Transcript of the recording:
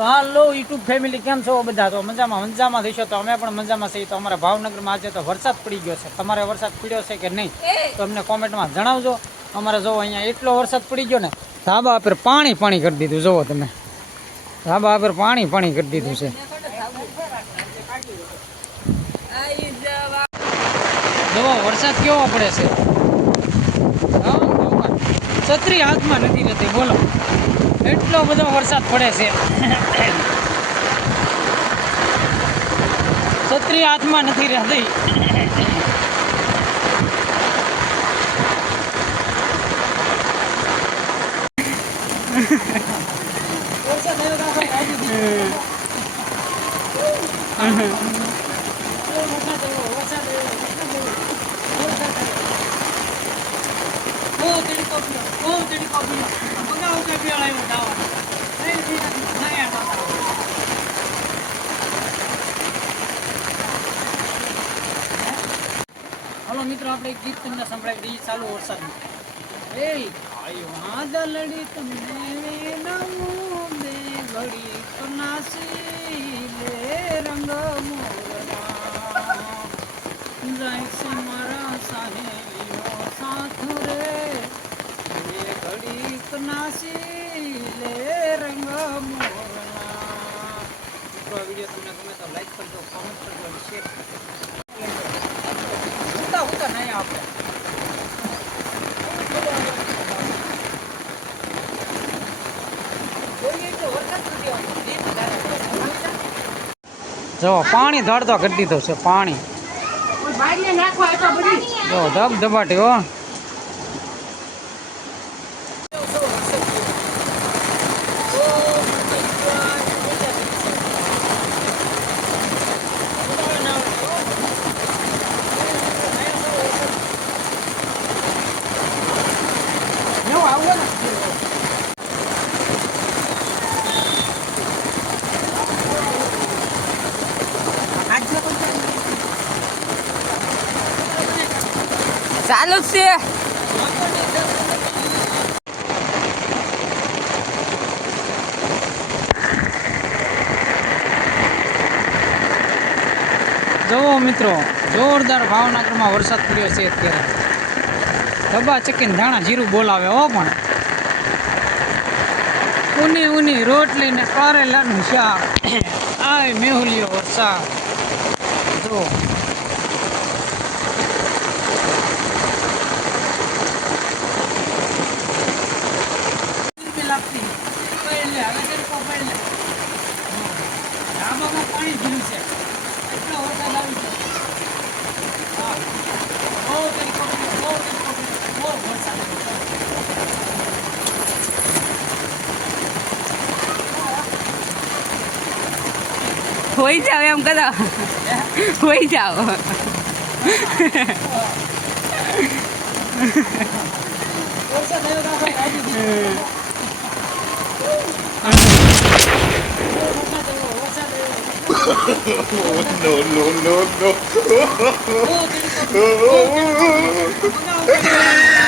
તો હાલો YouTube family કેમ છો બધા? તો મજામાં થઈશો તો અમે પણ મજામાં છીએ. તો અમારા ભાવનગરમાં આજે તો વરસાદ પડી ગયો છે. તમારે વરસાદ પડ્યો છે કે નહીં તો અમને કોમેન્ટમાં જણાવજો. અમારે જો અહીંયા એટલો વરસાદ પડી ગયો ને, ધાબા પર પાણી કરી દીધું. જુઓ તમે, ધાબા પર પાણી કરી દીધું છે. જુઓ વરસાદ કેવો પડે છે. છત્રી હાથમાં નથી રહેતી, બોલો એટલો બધો વરસાદ પડે છે. છત્રી હાથમાં નથી રહેતી. હલો મિત્રો, આપણે ગીત તમને સંભળાવી દઈએ ચાલુ વરસાદમાં. એ વાદળડી તમને વેણવું ને ઘડી તો નાસી લે રંગ મોરના જાય છે મારા સાહેલીઓ સાથ રે એ ઘડી તો નાસી લે રંગ મોરના. વિડીયો તમને ગમે તો લાઈક કરજો, કોમેન્ટ કરજો અને શેર કરજો. નહીં આપણે જો પાણી ધડતો કરી દીધો છે. પાણી જો ધબધબાટી હો. ચાલુ છે. જુઓ મિત્રો, જોરદાર ભાવનગરમાં વરસાદ પડ્યો છે. અત્યારે ડબ્બા ચકીને ધાણા જીરું બોલાવે હો. પણ ઉની રોટલી ને કારેલાનું શાક. આય મેહુલિયો વરસાદ. જો પાણી ભીનું છે. એટલો વરસાદ આવી છે. હોઈ જાવ એમ કરો, હોઈ જાવ. no.